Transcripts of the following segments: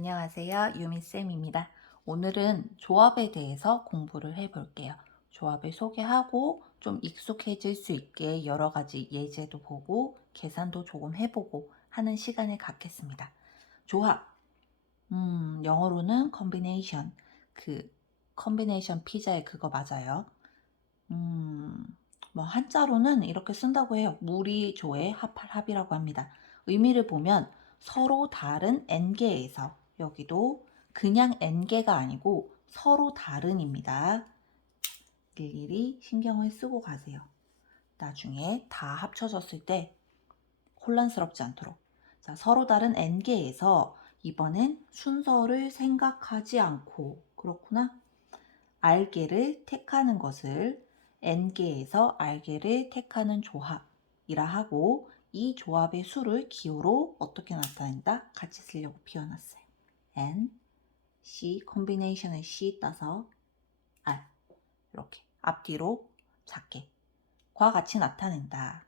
안녕하세요. 유미쌤입니다. 오늘은 조합에 대해서 공부를 해볼게요. 조합을 소개하고 좀 익숙해질 수 있게 여러 가지 예제도 보고 계산도 조금 해보고 하는 시간을 갖겠습니다. 조합, 영어로는 combination, combination 피자의 그거 맞아요. 뭐 한자로는 이렇게 쓴다고 해요. 무리조의 합할 합이라고 합니다. 의미를 보면 서로 다른 n개에서 여기도 그냥 n개가 아니고 서로 다른입니다. 일일이 신경을 쓰고 가세요. 나중에 다 합쳐졌을 때 혼란스럽지 않도록. 자, 서로 다른 n개에서 이번엔 순서를 생각하지 않고 그렇구나. 알개를 택하는 것을 n개에서 알개를 택하는 조합이라 하고 이 조합의 수를 기호로 어떻게 나타낸다? 같이 쓰려고 비워놨어요. n, c, 콤비네이션의 c 따서 r 이렇게 앞뒤로 작게 과 같이 나타낸다.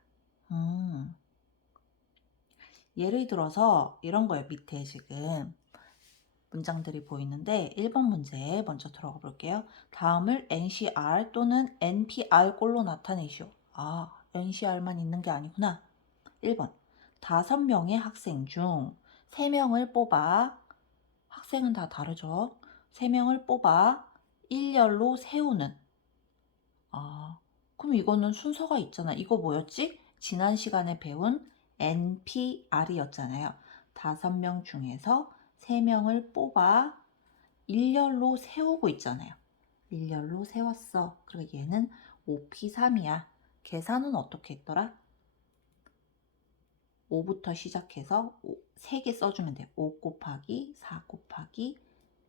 예를 들어서 이런 거예요. 밑에 지금 문장들이 보이는데 1번 문제 먼저 들어가 볼게요. 다음을 NCR 또는 NPR 꼴로 나타내시오. 아, NCR만 있는 게 아니구나. 1번 5명의 학생 중 3명을 뽑아 학생은 다 다르죠. 3명을 뽑아 일렬로 세우는 그럼 이거는 순서가 있잖아. 이거 뭐였지? 지난 시간에 배운 NPR이었잖아요. 5명 중에서 3명을 뽑아 일렬로 세우고 있잖아요. 일렬로 세웠어. 그리고 얘는 5P3이야. 계산은 어떻게 했더라? 5부터 시작해서 3개 써주면 돼. 5 곱하기 4 곱하기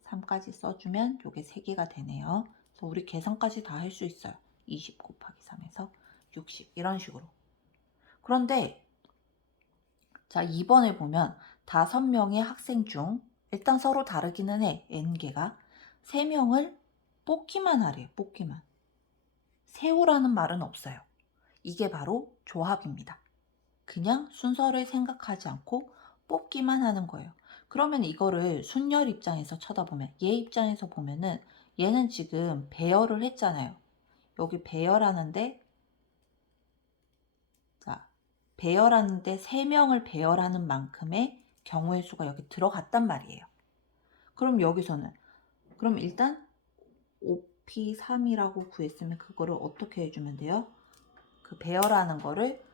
3까지 써주면 이게 3개가 되네요. 그래서 우리 계산까지 다 할 수 있어요. 20 곱하기 3에서 60 이런 식으로. 그런데 자 2번에 보면 5명의 학생 중 일단 서로 다르기는 해. n개가 3명을 뽑기만 하래요. 뽑기만. 세우라는 말은 없어요. 이게 바로 조합입니다. 그냥 순서를 생각하지 않고 뽑기만 하는 거예요. 그러면 이거를 순열 입장에서 쳐다보면 얘 입장에서 보면은 얘는 지금 배열을 했잖아요. 여기 배열하는데 자 배열하는데 3명을 배열하는 만큼의 경우의 수가 여기 들어갔단 말이에요. 그럼 여기서는 그럼 일단 5P3이라고 구했으면 그거를 어떻게 해주면 돼요? 그 배열하는 거를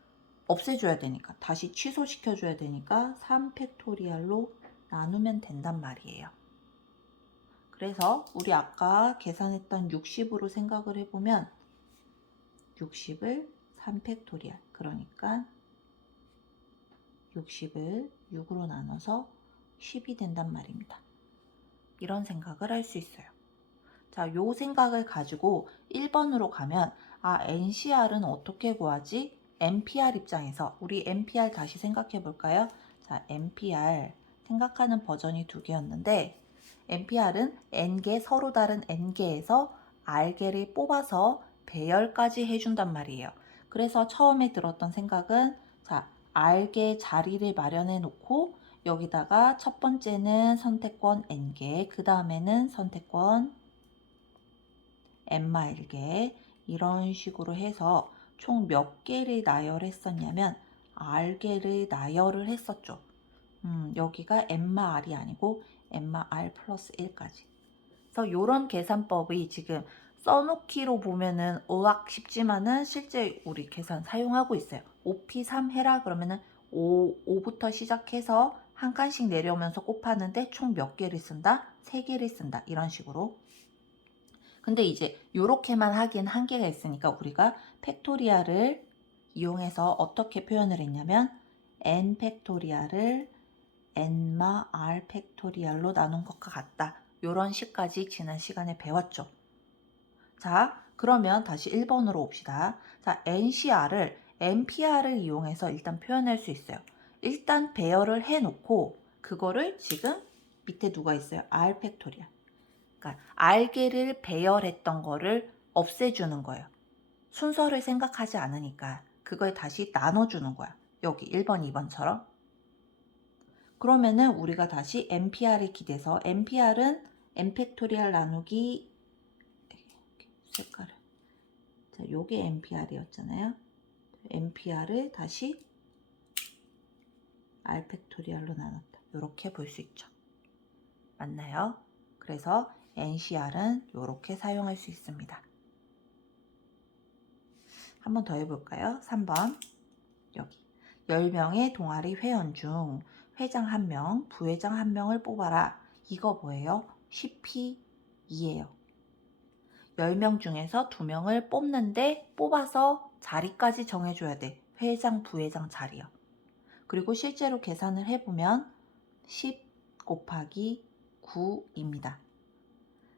없애줘야 되니까 다시 취소시켜줘야 되니까 3팩토리얼로 나누면 된단 말이에요. 그래서 우리 아까 계산했던 60으로 생각을 해보면 60을 3팩토리얼 그러니까 60을 6으로 나눠서 10이 된단 말입니다. 이런 생각을 할 수 있어요. 자, 요 생각을 가지고 1번으로 가면 NCR은 어떻게 구하지? NPR 입장에서 우리 NPR 다시 생각해 볼까요? 자, NPR 생각하는 버전이 2개였는데 NPR은 n개 서로 다른 n개에서 r개를 뽑아서 배열까지 해준단 말이에요. 그래서 처음에 들었던 생각은 자, r개 자리를 마련해 놓고 여기다가 첫 번째는 선택권 n개, 그 다음에는 선택권 n-개 이런 식으로 해서 총 몇 개를 나열했었냐면 r개를 나열을 했었죠. 여기가 n-r이 아니고 n-r 플러스 1까지. 그래서 이런 계산법이 지금 써놓기로 보면은 의학 쉽지만은 실제 우리 계산 사용하고 있어요. 5P3 해라 그러면은 5부터 시작해서 한 칸씩 내려오면서 곱하는데 총 몇 개를 쓴다? 3개를 쓴다. 이런 식으로. 근데 이제 요렇게만 하기엔 한계가 있으니까 우리가 팩토리얼을 이용해서 어떻게 표현을 했냐면 n 팩토리얼을 n마 r 팩토리얼로 나눈 것과 같다. 요런 식까지 지난 시간에 배웠죠. 자, 그러면 다시 1번으로 옵시다. 자, NCR을 NPR을 이용해서 일단 표현할 수 있어요. 일단 배열을 해놓고 그거를 지금 밑에 누가 있어요? R 팩토리얼. 그러니까 알개를 배열했던 거를 없애주는 거예요. 순서를 생각하지 않으니까 그걸 다시 나눠주는 거야. 여기 1번, 2번처럼. 그러면은 우리가 다시 NPR을 기대서 NPR은 n 팩토리얼 나누기 색깔을 자, 요게 NPR이었잖아요. NPR을 다시 R 팩토리얼로 나눴다. 이렇게 볼 수 있죠. 맞나요? 그래서 NCR은 이렇게 사용할 수 있습니다. 한 번 더 해볼까요? 3번 여기 10명의 동아리 회원 중 회장 1명, 부회장 1명을 뽑아라. 이거 뭐예요? CP2예요. 10명 중에서 2명을 뽑는데 뽑아서 자리까지 정해줘야 돼. 회장, 부회장 자리요. 그리고 실제로 계산을 해보면 10 곱하기 9입니다.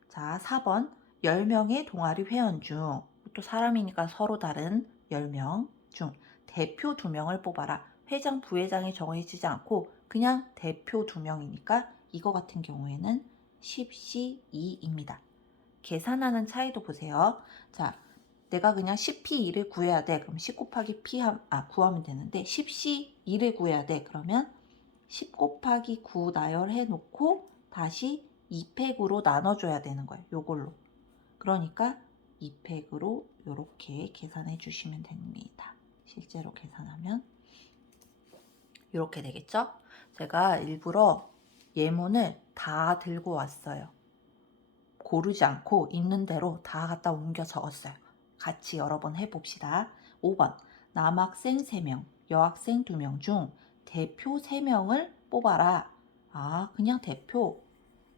자, 4번 10명의 동아리 회원 중 또 사람이니까 서로 다른 10명 중 대표 2명을 뽑아라. 회장, 부회장이 정해지지 않고 그냥 대표 2명이니까 이거 같은 경우에는 10C2입니다. 계산하는 차이도 보세요. 자, 내가 그냥 10P2를 구해야 돼. 그럼 10 곱하기 P 구하면 되는데 10C2를 구해야 돼. 그러면 10 곱하기 9 나열해 놓고 다시 2팩으로 나눠줘야 되는 거예요. 요걸로. 그러니까 2팩으로 이렇게 계산해 주시면 됩니다. 실제로 계산하면 이렇게 되겠죠? 제가 일부러 예문을 다 들고 왔어요. 고르지 않고 있는 대로 다 갖다 옮겨 적었어요. 같이 여러 번 해봅시다. 5번 남학생 3명, 여학생 2명 중 대표 3명을 뽑아라. 그냥 대표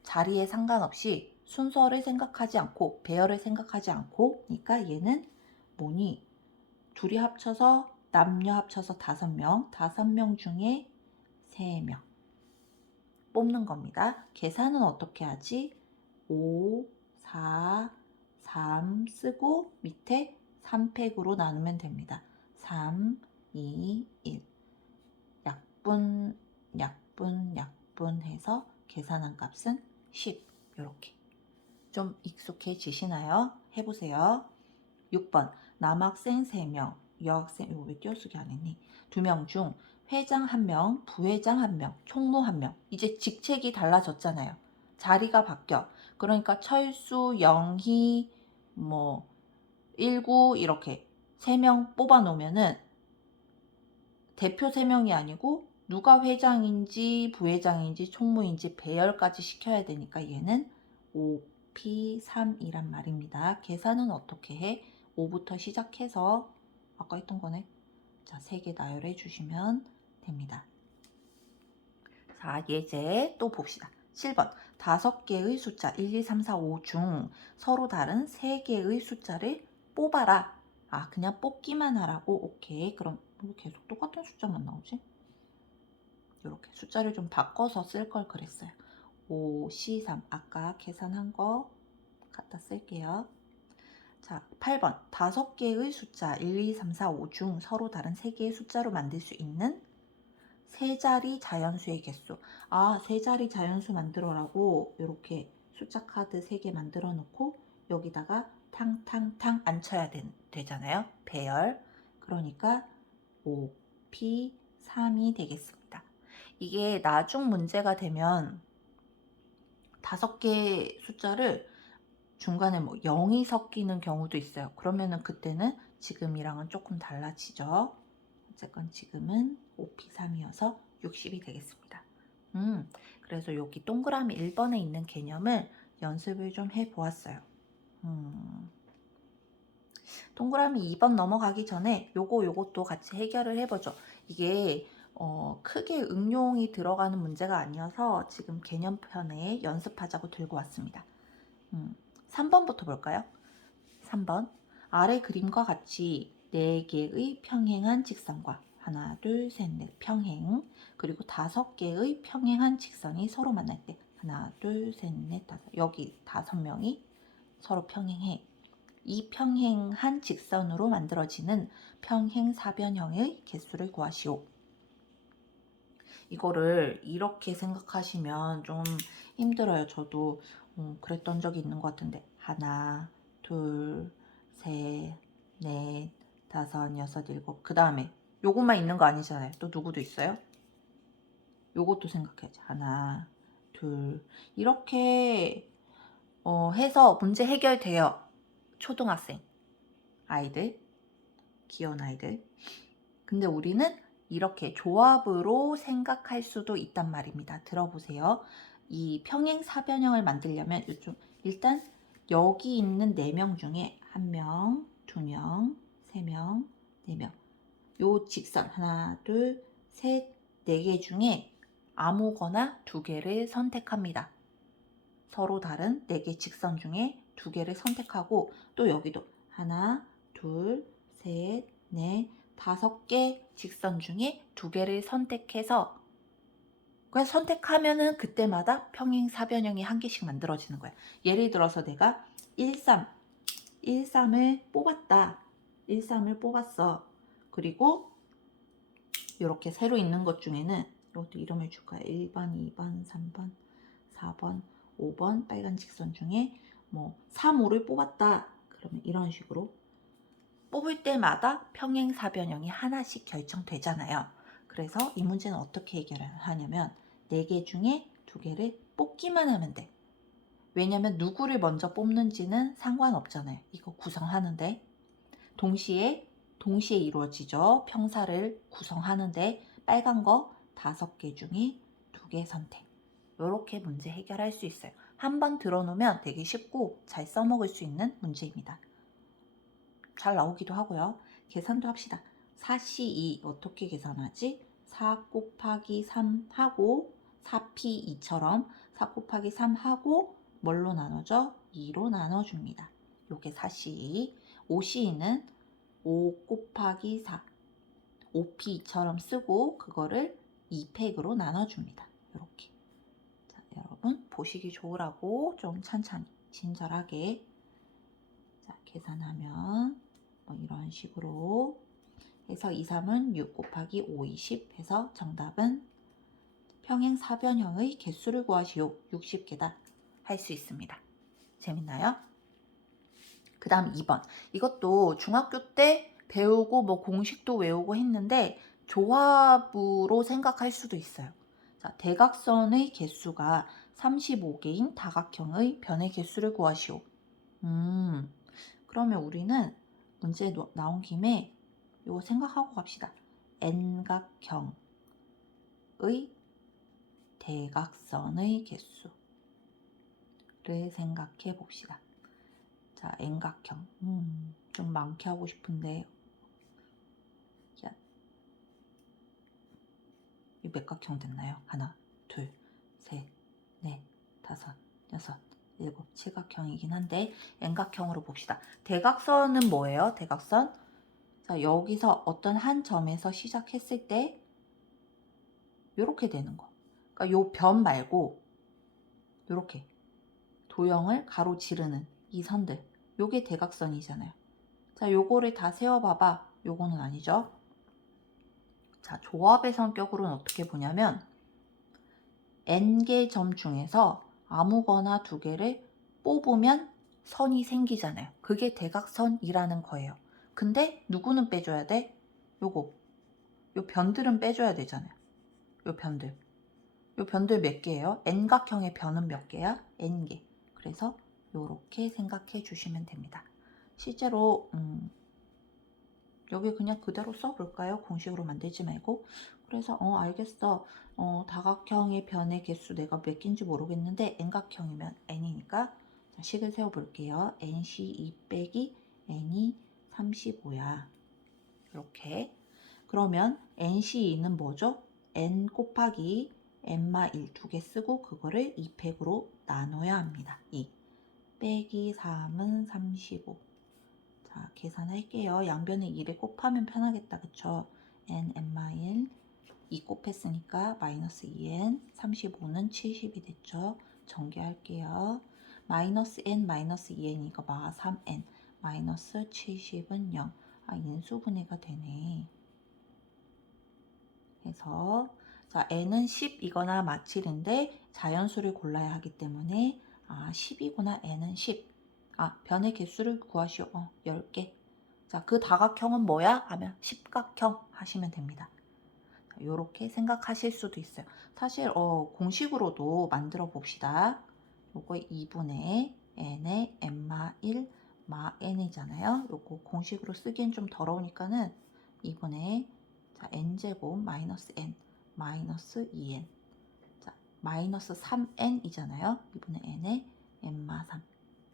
자리에 상관없이 순서를 생각하지 않고 배열을 생각하지 않고 그러니까 얘는 뭐니? 둘이 합쳐서 남녀 합쳐서 5명, 5명 중에 3명 뽑는 겁니다. 계산은 어떻게 하지? 5, 4, 3 쓰고 밑에 3팩으로 나누면 됩니다. 3, 2, 1 약분, 약분, 약분 해서 계산한 값은 10 이렇게 좀 익숙해지시나요? 해보세요. 6번 남학생 3명, 여학생 이거 왜 띄어쓰기 안 했니? 2명 중 회장 1명, 부회장 1명, 총무 1명 이제 직책이 달라졌잖아요. 자리가 바뀌어. 그러니까 철수, 영희, 19 이렇게 3명 뽑아 놓으면은 대표 3명이 아니고 누가 회장인지 부회장인지 총무인지 배열까지 시켜야 되니까 얘는 5P3이란 말입니다. 계산은 어떻게 해? 5부터 시작해서 아까 했던 거네. 자, 3개 나열해 주시면 됩니다. 자, 예제 또 봅시다. 7번 5개의 숫자 1, 2, 3, 4, 5 중 서로 다른 3개의 숫자를 뽑아라. 그냥 뽑기만 하라고? 오케이. 그럼 계속 똑같은 숫자만 나오지? 이렇게 숫자를 좀 바꿔서 쓸 걸 그랬어요. 5, C3 아까 계산한 거 갖다 쓸게요. 자, 8번 5개의 숫자 1, 2, 3, 4, 5 중 서로 다른 3개의 숫자로 만들 수 있는 세 자리 자연수의 개수. 세 자리 자연수 만들어라고 이렇게 숫자 카드 3개 만들어 놓고 여기다가 탕탕탕 앉혀야 되잖아요. 배열. 그러니까 5P3이 되겠습니다. 이게 나중 문제가 되면 5개 숫자를 중간에 0이 섞이는 경우도 있어요. 그러면은 그때는 지금이랑은 조금 달라지죠. 어쨌건 지금은 5P3이어서 60이 되겠습니다. 그래서 여기 동그라미 1번에 있는 개념을 연습을 좀 해보았어요. 동그라미 2번 넘어가기 전에 요것도 같이 해결을 해보죠. 이게 크게 응용이 들어가는 문제가 아니어서 지금 개념편에 연습하자고 들고 왔습니다. 3번부터 볼까요? 3번 아래 그림과 같이 4개의 평행한 직선과 하나, 둘, 셋, 넷 평행 그리고 5개의 평행한 직선이 서로 만날 때 하나, 둘, 셋, 넷, 다섯 여기 5명이 서로 평행해. 이 평행한 직선으로 만들어지는 평행사변형의 개수를 구하시오. 이거를 이렇게 생각하시면 좀 힘들어요. 저도 그랬던 적이 있는 것 같은데 하나, 둘, 셋, 넷, 다섯, 여섯, 일곱 그 다음에 요것만 있는 거 아니잖아요. 또 누구도 있어요? 요것도 생각해야지. 하나, 둘. 이렇게 해서 문제 해결돼요. 초등학생 아이들, 귀여운 아이들. 근데 우리는 이렇게 조합으로 생각할 수도 있단 말입니다. 들어보세요. 이 평행사변형을 만들려면 일단 여기 있는 4명 중에 1명, 2명, 3명, 4명. 요 직선 하나, 둘, 셋, 4개 중에 아무거나 2개를 선택합니다. 서로 다른 4개 직선 중에 2개를 선택하고 또 여기도 하나, 둘, 셋, 넷, 5개 직선 중에 2개를 선택해서 그냥 선택하면은 그때마다 평행사변형이 1개씩 만들어지는 거야. 예를 들어서 내가 13을 뽑았다. 13을 뽑았어. 그리고 이렇게 새로 있는 것 중에는 이것도 이름을 줄 거야. 1번, 2번, 3번, 4번, 5번 빨간 직선 중에 뭐 3, 5를 뽑았다. 그러면 이런 식으로 뽑을 때마다 평행사변형이 하나씩 결정되잖아요. 그래서 이 문제는 어떻게 해결하냐면 4개 중에 2개를 뽑기만 하면 돼. 왜냐면 누구를 먼저 뽑는지는 상관없잖아요. 이거 구성하는데 동시에 이루어지죠. 평사를 구성하는데 빨간 거 5개 중에 2개 선택. 이렇게 문제 해결할 수 있어요. 한번 들어놓으면 되게 쉽고 잘 써먹을 수 있는 문제입니다. 잘 나오기도 하고요. 계산도 합시다. 4C2 어떻게 계산하지? 4 곱하기 3 하고 4P2처럼 4 곱하기 3 하고 뭘로 나눠져? 2로 나눠줍니다. 요게 4C2. 5C2는 5 곱하기 4 5P처럼 쓰고 그거를 2팩으로 나눠줍니다. 이렇게. 자, 여러분 보시기 좋으라고 좀 찬찬히 친절하게 자, 계산하면 뭐 이런 식으로 해서 2, 3은 6 곱하기 5, 20 해서 정답은 평행사변형의 개수를 구하시오. 60개다 할 수 있습니다. 재밌나요? 그 다음 2번. 이것도 중학교 때 배우고 뭐 공식도 외우고 했는데 조합으로 생각할 수도 있어요. 자, 대각선의 개수가 35개인 다각형의 변의 개수를 구하시오. 그러면 우리는 문제 나온 김에 이거 생각하고 갑시다. N각형의 대각선의 개수를 생각해 봅시다. 자, N각형. 좀 많게 하고 싶은데 이 몇 각형 됐나요? 하나, 둘, 셋, 넷, 다섯, 여섯, 일곱, 7각형이긴 한데 N각형으로 봅시다. 대각선은 뭐예요? 대각선? 자, 여기서 어떤 한 점에서 시작했을 때 이렇게 되는 거. 그러니까 요 변 말고 이렇게 도형을 가로지르는 이 선들. 요게 대각선이잖아요. 자, 요거를 다 세워봐봐. 요거는 아니죠. 자, 조합의 성격으로는 어떻게 보냐면 n개 점 중에서 아무거나 2개를 뽑으면 선이 생기잖아요. 그게 대각선이라는 거예요. 근데 누구는 빼줘야 돼? 요거. 요 변들은 빼줘야 되잖아요. 요 변들. 요 변들 몇 개예요? n각형의 변은 몇 개야? n개. 그래서 요렇게 생각해 주시면 됩니다. 실제로 여기 그냥 그대로 써볼까요? 공식으로 만들지 말고. 그래서 알겠어. 다각형의 변의 개수 내가 몇 개인지 모르겠는데 n각형이면 n이니까 자, 식을 세워볼게요. nc2 빼기 n이 35야. 이렇게. 그러면 nc2는 뭐죠? n 곱하기 n마1 2개 쓰고 그거를 2팩으로 나눠야 합니다. 2 빼기 3은 35. 자, 계산할게요. 양변에 2를 곱하면 편하겠다. 그쵸? n(n)1 2 곱했으니까 마이너스 2n 35는 70이 됐죠. 전개할게요. 마이너스 n 마이너스 2n 이거 마 3n 마이너스 70은 0. 아, 인수분해가 되네. 그래서 자, n은 10이거나 마7인데 자연수를 골라야 하기 때문에 10이구나. n은 10. 변의 개수를 구하시오. 10개. 자, 그 다각형은 뭐야? 하면 십각형 하시면 됩니다. 이렇게 생각하실 수도 있어요. 사실 공식으로도 만들어 봅시다. 요거 2분의 n의 n마 1 마 n이잖아요. 요거 공식으로 쓰기엔 좀 더러우니까는 2분의 자 n제곱 마이너스 n 마이너스 2n 자 마이너스 3n이잖아요. 2분의 n의 n마 3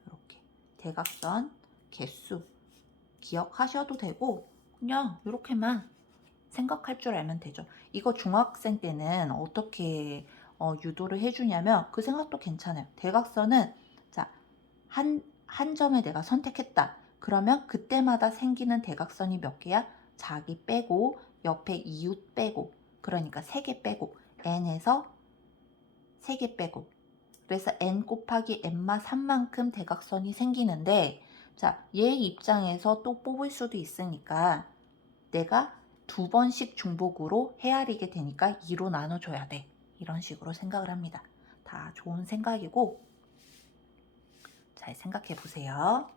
이렇게 대각선 개수 기억하셔도 되고 그냥 이렇게만 생각할 줄 알면 되죠. 이거 중학생 때는 어떻게 유도를 해주냐면 그 생각도 괜찮아요. 대각선은 자, 한 점에 내가 선택했다. 그러면 그때마다 생기는 대각선이 몇 개야? 자기 빼고 옆에 이웃 빼고 그러니까 3개 빼고 n에서 3개 빼고 그래서 n 곱하기 n마 3만큼 대각선이 생기는데 자, 얘 입장에서 또 뽑을 수도 있으니까 내가 2번씩 중복으로 헤아리게 되니까 2로 나눠줘야 돼. 이런 식으로 생각을 합니다. 다 좋은 생각이고 잘 생각해 보세요.